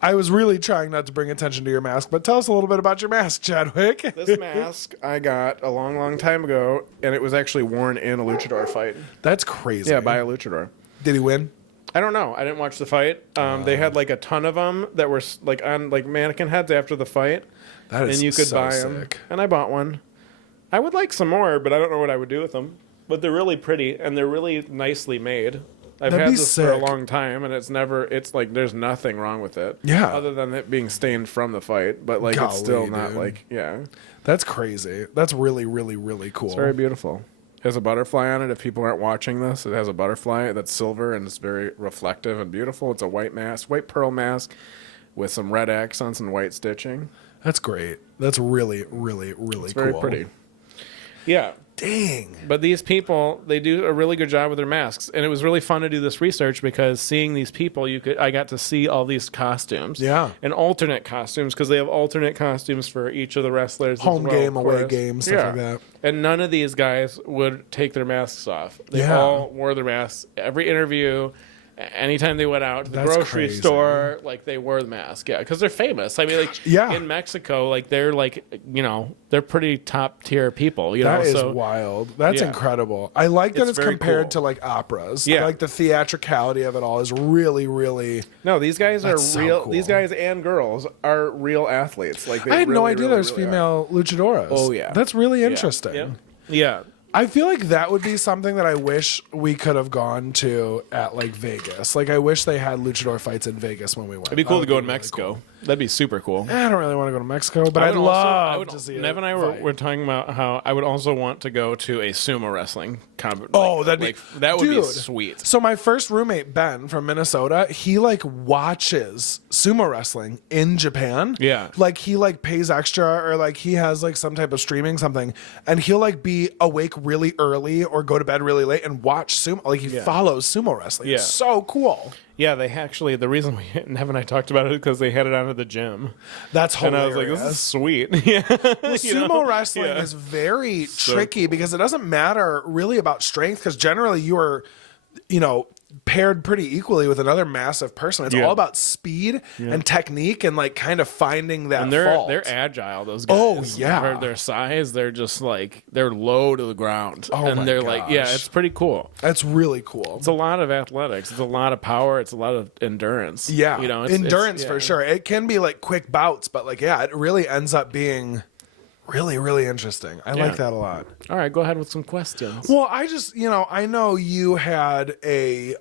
I was really trying not to bring attention to your mask, but tell us a little bit about your mask, Chadwick. This mask I got a long, long time ago, and it was actually worn in a luchador fight. That's crazy. Yeah, by a luchador. Did he win? I don't know. I didn't watch the fight. They had like a ton of them that were like on like mannequin heads after the fight. That is and you could so buy them. sick. And I bought one. I would like some more, but I don't know what I would do with them. But they're really pretty and they're really nicely made. I've That'd had be this for a sick. long time, and it's like there's nothing wrong with it. Yeah. Other than it being stained from the fight, but like it's still Golly, not dude. like yeah. That's crazy. That's really, really, really cool. It's very beautiful. It has a butterfly on it. If people aren't watching this, it has a butterfly that's silver and it's very reflective and beautiful. It's a white mask, white pearl mask with some red accents and white stitching. That's great. That's really, really, really It's cool. very pretty. Yeah. Dang. But these people, they do a really good job with their masks. And it was really fun to do this research because seeing these people, I got to see all these costumes. Yeah. And alternate costumes because they have alternate costumes for each of the wrestlers. Home as well, game, of away course. game, stuff like that. And none of these guys would take their masks off. They Yeah. all wore their masks. Every interview, anytime they went out to the That's grocery crazy. store, like they wore the mask. Yeah, because they're famous. I mean, like Yeah. in Mexico, like they're like, they're pretty top tier people. That is so wild. That's yeah. incredible. I like that It's it's very compared cool. to like operas. Yeah. Like the theatricality of it all is really, really. No, these guys are That's so real. cool. These guys and girls are real athletes. Like they I had no really, idea really, there's really female luchadoras. Oh, yeah. That's really are. interesting. Yeah. I feel like that would be something that I wish we could have gone to at like Vegas. Like I wish they had luchador fights in Vegas when we went. It'd be cool to go in really Mexico. cool. That'd be super cool. I don't really want to go to Mexico, but I'd love to see it. Nev and I were talking about how I would also want to go to a sumo wrestling competition. Oh, that would be sweet. So my first roommate, Ben from Minnesota, he like watches sumo wrestling in Japan. Yeah. Like he like pays extra or like he has like some type of streaming something and he'll like be awake really early or go to bed really late and watch sumo. Like he follows sumo wrestling. Yeah. It's so cool. Yeah, they actually, the reason Nev and I talked about it is because they had it on at the gym. That's hilarious. And I was like, this is sweet. Yeah. Sumo wrestling is very tricky because it doesn't matter really about strength because generally you are, paired pretty equally with another massive person. It's all about speed and technique and like kind of finding that fault. They're agile, those guys. Oh, yeah. Their size, they're just like, they're low to the ground. Oh, and my they're gosh. like, yeah, it's pretty cool. That's really cool. It's a lot of athletics. It's a lot of power. It's a lot of endurance. Yeah. Endurance it's for sure. It can be like quick bouts, but like, it really ends up being really, really interesting. I like that a lot. All right, go ahead with some questions. Well, I just, I know you had a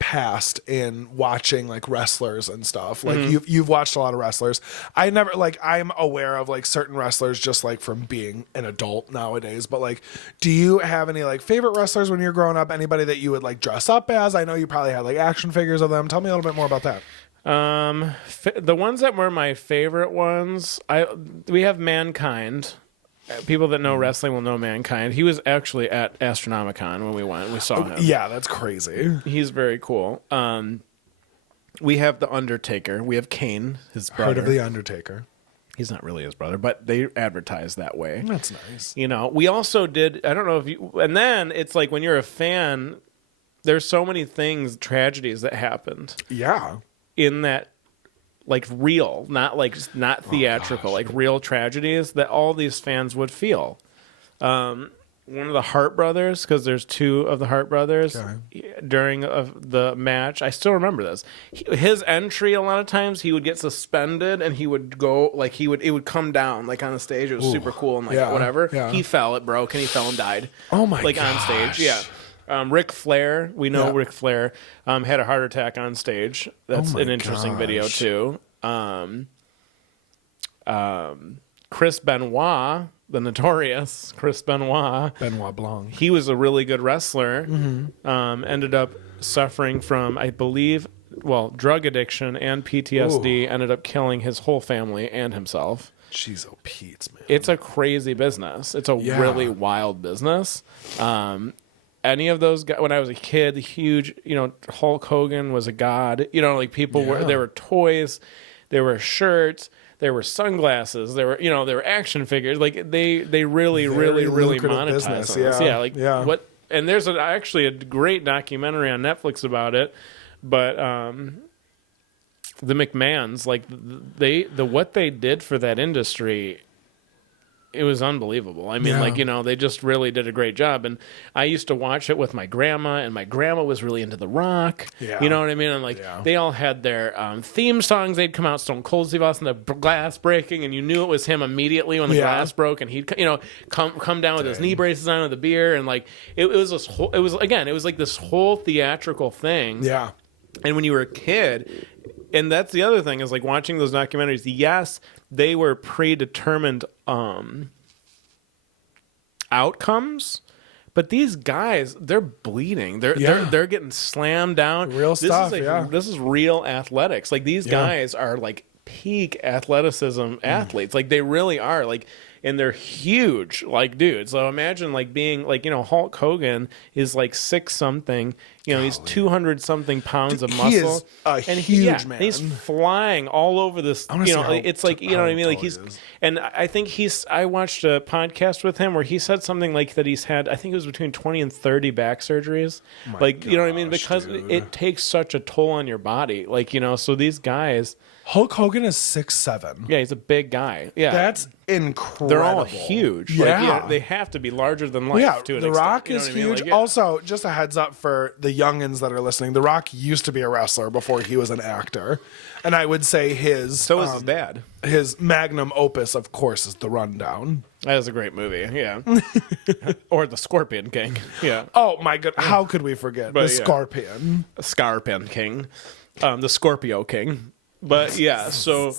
past in watching like wrestlers and stuff. Like you've watched a lot of wrestlers. I never like I'm aware of like certain wrestlers just like from being an adult nowadays. But like, do you have any like favorite wrestlers when you're growing up? Anybody that you would like dress up as? I know you probably had like action figures of them. Tell me a little bit more about that. The ones that were my favorite ones, we have Mankind. People that know wrestling will know Mankind. He was actually at Astronomicon when we went. We saw him. Yeah, that's crazy. He's very cool. We have The Undertaker. We have Kane, his brother. Heard of The Undertaker. He's not really his brother, but they advertise that way. That's nice. We also did, I don't know if you, and then it's like when you're a fan, there's so many tragedies that happened. Yeah. In that, like real, not theatrical, like real tragedies that all these fans would feel. One of the Hart brothers, because there's two of the Hart brothers during the match. I still remember this. His entry, a lot of times, he would get suspended and he would go it would come down like on the stage. It was super cool and whatever. Yeah. He fell, it broke, and he fell and died. Oh my god! On stage, yeah. Ric Flair, we know Ric Flair had a heart attack on stage. That's an interesting video too. Chris Benoit, the notorious Chris Benoit Blanc. He was a really good wrestler. Ended up suffering from, I believe, drug addiction and PTSD. Ended up killing his whole family and himself. Jeez, oh Pete, man. It's a crazy business. It's a really wild business. Any of those guys, when I was a kid, huge, Hulk Hogan was a god. People there were toys, there were shirts, there were sunglasses, there were action figures. Like they really monetized this. What? And there's actually a great documentary on Netflix about it. But the McMahons, like what they did for that industry. It was unbelievable. I mean, they just really did a great job. And I used to watch it with my grandma, and my grandma was really into The Rock. Yeah. You know what I mean? And they all had their theme songs. They'd come out, Stone Cold Steve Austin, the glass breaking, and you knew it was him immediately when the glass broke, and he'd come down with his knee braces on with the beer, and it was this whole. It was like this whole theatrical thing. Yeah. And when you were a kid, and that's the other thing is like watching those documentaries. Yes, they were predetermined outcomes, but these guys, they're bleeding. They're getting slammed down. Real stuff. This is real athletics. Like these guys are like peak athleticism athletes. Like they really are. Like. And they're huge, like dudes. So imagine like being like Hulk Hogan is like 6 something. He's 200 something pounds of muscle. He is a huge man. He's flying all over this. It's like what I mean. Like and I think I watched a podcast with him where he said something like that he's had. I think it was between 20 and 30 back surgeries. You know what I mean? Because it takes such a toll on your body. Like so these guys. Hulk Hogan is 6'7". Yeah, he's a big guy. Yeah, that's incredible. They're all huge. Yeah. Like, they have to be larger than life. Yeah, to an The extent. Rock You know is what I mean? huge. Like, yeah. Also, just a heads up for the youngins that are listening, The Rock used to be a wrestler before he was an actor. And I would say So is his dad. his magnum opus, of course, is The Rundown. That is a great movie. Yeah. Or The Scorpion King. Yeah. Oh, my God. How could we forget? But, the yeah. Scorpion. Scarpin King. The Scorpio King. But, yeah, so...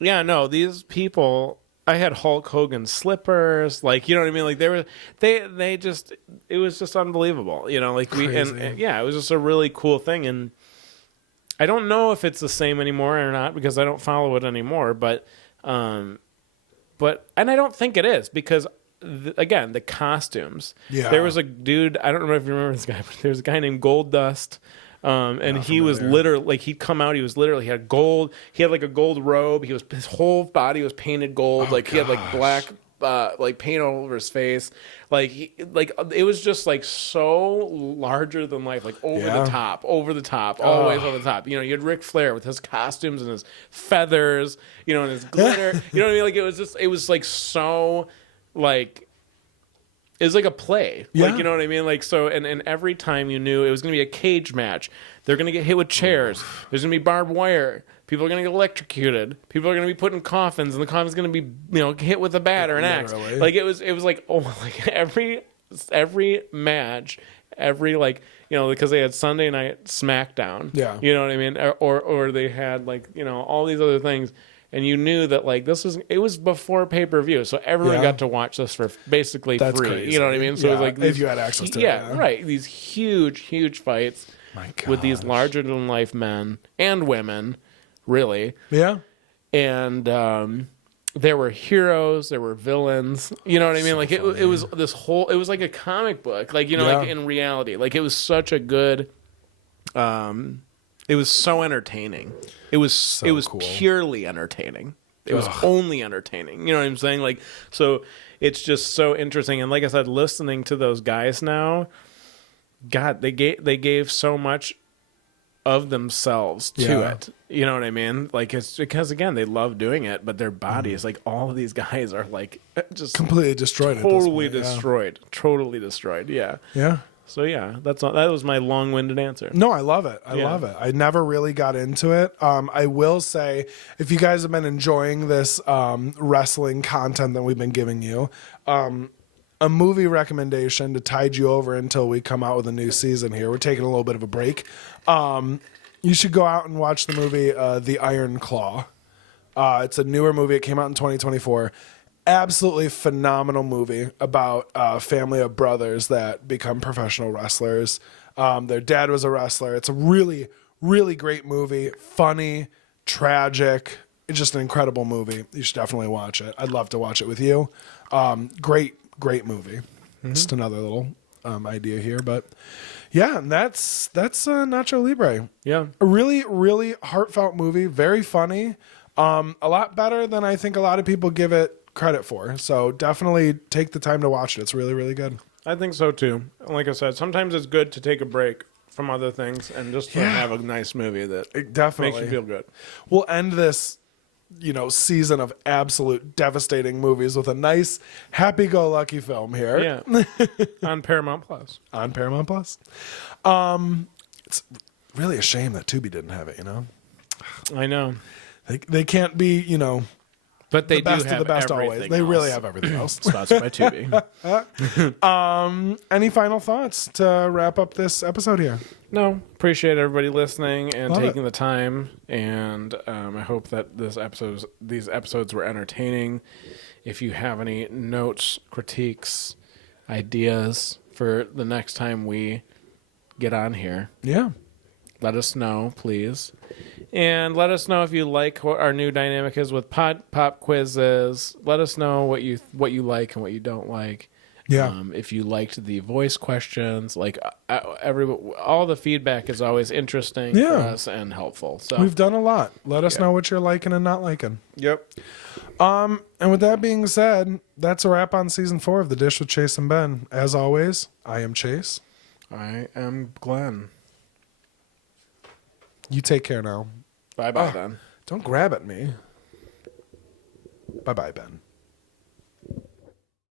yeah, no, these people. I had Hulk Hogan slippers, like, you know what I mean. Like they just, it was just unbelievable, you know. Like and yeah, it was just a really cool thing. And I don't know if it's the same anymore or not because I don't follow it anymore. But and I don't think it is because again, the costumes. Yeah. There was a dude. I don't know if you remember this guy, but there was a guy named Gold Dust. And he was literally like he'd come out. He was literally he had gold. He had like a gold robe. His whole body was painted gold. Like he had like black like paint all over his face. Like it was just like so larger than life. Like over the top, always over the top. You know, you had Ric Flair with his costumes and his feathers. You know, and his glitter. You know what I mean? Like it was like so like. It was like a play. Yeah. Like, you know what I mean? Like, so, and every time you knew it was going to be a cage match, they're going to get hit with chairs. There's going to be barbed wire. People are going to get electrocuted. People are going to be put in coffins, and the coffin's going to be, you know, hit with a bat or an axe. Like, it was like, oh, like every match, like, you know, because they had Sunday Night SmackDown. Yeah. You know what I mean? Or they had, like, you know, all these other things. And you knew that like it was before pay-per-view, so everyone got to watch this for basically That's free. crazy. You know what I mean? So it was like if you had access to it. Yeah, right. These huge fights with these larger than life men and women, really. Yeah. And there were heroes, there were villains. You know what I mean? So like it was this whole. It was like a comic book, like, you know, like in reality. Like it was such a good. It was so entertaining. It was cool. Purely entertaining. It was only entertaining. You know what I'm saying? Like, so it's just so interesting. And like I said, listening to those guys now, God, they gave so much of themselves to it. You know what I mean? Like, it's because again, they love doing it, but their bodies, like all of these guys are like just completely destroyed. Totally destroyed. Totally destroyed. Yeah. Yeah. So yeah, that was my long-winded answer. No, I love it. I love it. I never really got into it. I will say, if you guys have been enjoying this wrestling content that we've been giving you, a movie recommendation to tide you over until we come out with a new season here. We're taking a little bit of a break. You should go out and watch the movie The Iron Claw. It's a newer movie. It came out in 2024. Absolutely phenomenal movie about a family of brothers that become professional wrestlers. Their dad was a wrestler. It's a really, really great movie. Funny, tragic. It's just an incredible movie. You should definitely watch it. I'd love to watch it with you. Great movie. Just another little idea here, but yeah, and that's Nacho Libre. Yeah, a really, really heartfelt movie. Very funny. A lot better than I think a lot of people give it credit for. So definitely take the time to watch it. It's really, really good. I think so too. Like I said, sometimes it's good to take a break from other things and just to have a nice movie that it definitely makes you feel good. We'll end this, season of absolute devastating movies with a nice happy-go-lucky film here. Yeah. On Paramount Plus. On Paramount Plus. It's really a shame that Tubi didn't have it, I know. They can't be, but they the best do have of the best everything always. They else. really have everything else. Sponsored by Tubi. Any final thoughts to wrap up this episode here? No, appreciate everybody listening and Love taking the time. And I hope that these episodes were entertaining. If you have any notes, critiques, ideas for the next time we get on here, let us know, please. And let us know if you like what our new dynamic is with pop quizzes. Let us know what you like and what you don't like. Yeah. If you liked the voice questions, like all the feedback is always interesting for us and helpful. So we've done a lot. Let us know what you're liking and not liking. Yep. And with that being said, that's a wrap on season 4 of The Dish with Chase and Ben. As always, I am Chase. I am Glenn. You take care now. Bye then. Don't grab at me. Bye-bye, Ben.